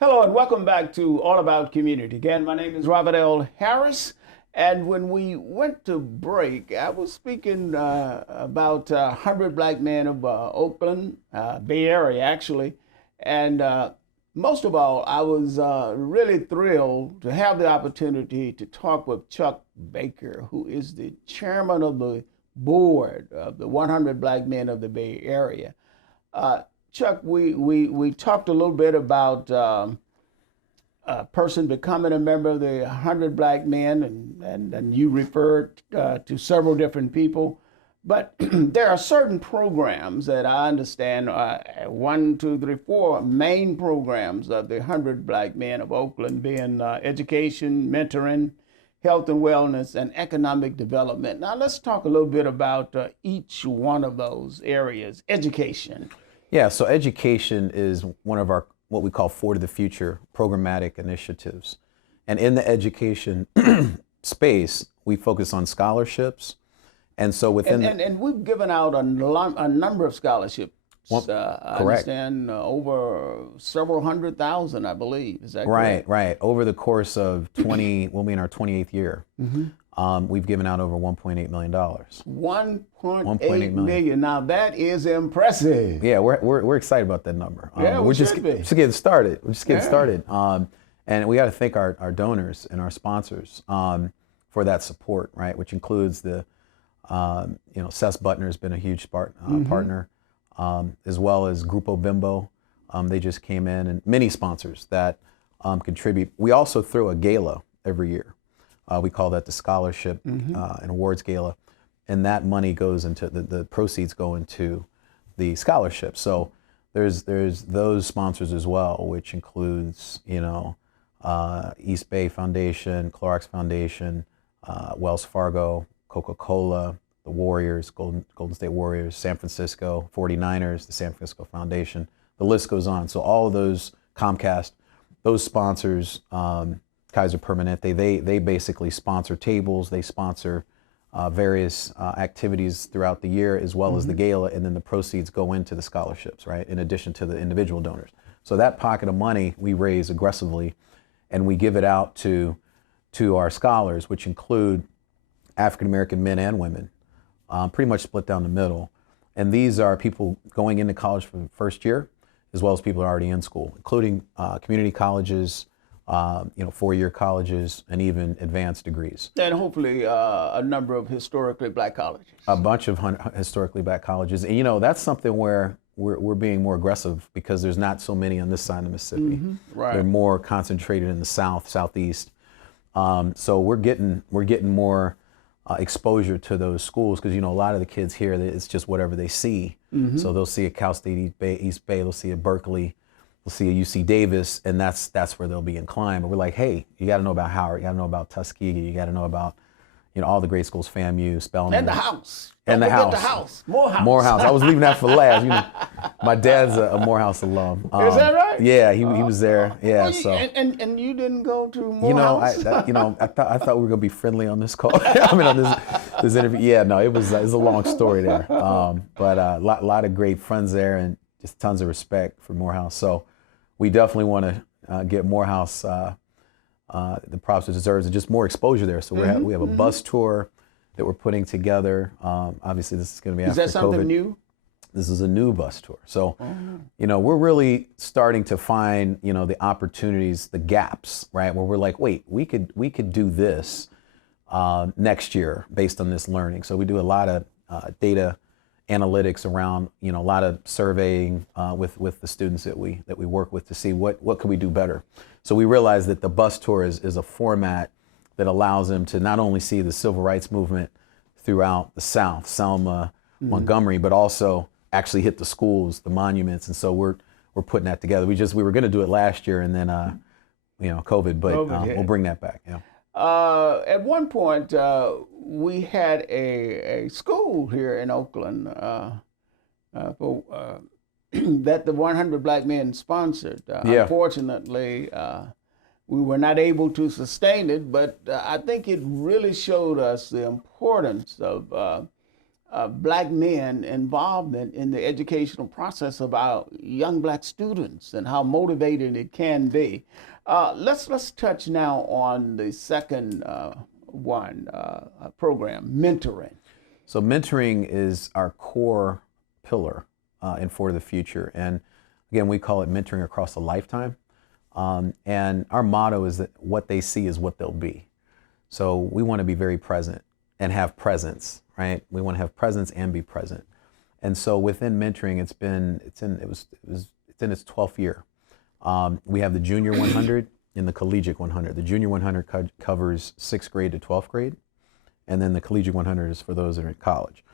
Hello and welcome back to All About Community. Again, my name is Robert L. Harris. And when we went to break, I was speaking about 100 Black Men of Oakland, Bay Area, actually. And most of all, I was really thrilled to have the opportunity to talk with Chuck Baker, who is the chairman of the board of the 100 Black Men of the Bay Area. Uh, Chuck, we talked a little bit about a person becoming a member of the 100 Black Men, and you referred to several different people. But there are certain programs that I understand, one, two, three, four main programs of the 100 Black Men of Oakland being education, mentoring, health and wellness, and economic development. Now, let's talk a little bit about each one of those areas. Education. Yeah, so education is one of our what we call Forward to the Future programmatic initiatives. And in the education space, we focus on scholarships. And so within and we've given out a number of scholarships. I correct. understand over several 100,000, I believe. Is that Right, correct? right. Over the course of we'll be in our 28th year. We've given out over $1.8 million. 1.8 million. Now that is impressive. Yeah, we're excited about that number. Yeah, we we're should be. just getting started. We're just getting Yeah. started. And we got to thank our donors and our sponsors for that support, right? Which includes Seth Butner has been a huge partner, as well as Grupo Bimbo. They just came in, and many sponsors that contribute. We also throw a gala every year. We call that the Scholarship and Awards Gala. And that money goes into, the proceeds go into the scholarship. So there's those sponsors as well, which includes, East Bay Foundation, Clorox Foundation, Wells Fargo, Coca-Cola, the Warriors, Golden State Warriors, San Francisco 49ers, the San Francisco Foundation. The list goes on. So all of those, Comcast, those sponsors, Kaiser Permanente, they basically sponsor tables, they sponsor various activities throughout the year, as well as the gala, and then the proceeds go into the scholarships, right, in addition to the individual donors. So that pocket of money we raise aggressively, and we give it out to our scholars, which include African American men and women, pretty much split down the middle. And these are people going into college for the first year, as well as people who are already in school, including community colleges, 4-year colleges, and even advanced degrees. And hopefully a number of historically Black colleges. A bunch of historically Black colleges. And that's something where we're being more aggressive, because there's not so many on this side of the Mississippi. Right. They're more concentrated in the South, Southeast. So we're getting more exposure to those schools, because a lot of the kids here, it's just whatever they see. So they'll see a Cal State East Bay, they'll see a Berkeley, they'll see a UC Davis, and that's where they'll be inclined. But we're like, hey, you got to know about Howard, you got to know about Tuskegee, you got to know about all the great schools, FAMU, Spelman. And the house. And Don't the forget house. the house. Morehouse. Morehouse. I was leaving that for last. My dad's a Morehouse alum. Is that right? Yeah, he was there. Yeah, Well, so. And you didn't go to Morehouse? I thought we were gonna be friendly on this call. I mean, on this interview. Yeah, no, it was a long story there. But a lot of great friends there, and just tons of respect for Morehouse. So we definitely want to get Morehouse the props it deserves, and just more exposure there. So we have a bus tour that we're putting together. Obviously, this is going to be after COVID. Is that something new? This is a new bus tour. So, we're really starting to find, the opportunities, the gaps, right? Where we're like, wait, we could do this next year based on this learning. So we do a lot of data analytics around, a lot of surveying with the students that we work with to see what could we do better. So we realize that the bus tour is a format that allows them to not only see the civil rights movement throughout the South, Selma, Montgomery, but also actually hit the schools, the monuments. And so we're putting that together. We were going to do it last year, and then COVID, but we'll bring that back. Yeah. At one point, we had a school here in Oakland that the 100 Black Men sponsored. Unfortunately, we were not able to sustain it, but I think it really showed us the importance of black men involvement in the educational process of our young black students and how motivating it can be. Let's touch now on the second program, mentoring. So mentoring is our core pillar in For the Future. And again, we call it mentoring across a lifetime. And our motto is that what they see is what they'll be. So we want to be very present and have presence, right? We want to have presence and be present. And so within mentoring, it's in its 12th year. We have the Junior 100 and the Collegiate 100. The Junior 100 covers 6th grade to 12th grade, and then the Collegiate 100 is for those that are in college.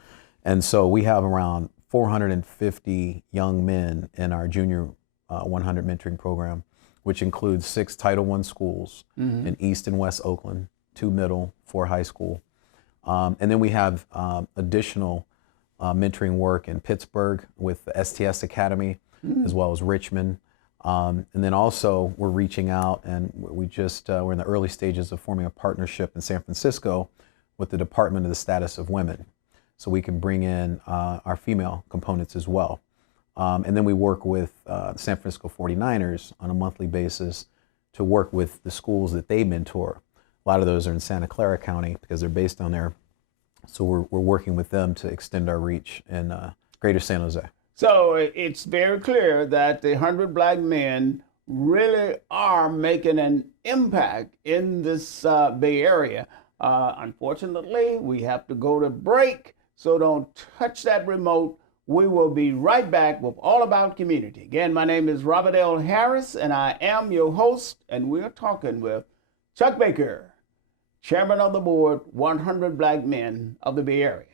And so we have around 450 young men in our Junior 100 mentoring program, which includes 6 Title I schools in East and West Oakland, 2 middle, 4 high school. And then we have additional mentoring work in Pittsburgh with the STS Academy, as well as Richmond. And then also we're reaching out, and we're in the early stages of forming a partnership in San Francisco with the Department of the Status of Women, so we can bring in our female components as well. And then we work with the San Francisco 49ers on a monthly basis to work with the schools that they mentor. A lot of those are in Santa Clara County because they're based down there. So we're working with them to extend our reach in greater San Jose. So it's very clear that the 100 black men really are making an impact in this Bay Area. Unfortunately, we have to go to break, so don't touch that remote. We will be right back with All About Community. Again, my name is Robert L. Harris, and I am your host, and we're talking with Chuck Baker, Chairman of the Board, 100 Black Men of the Bay Area.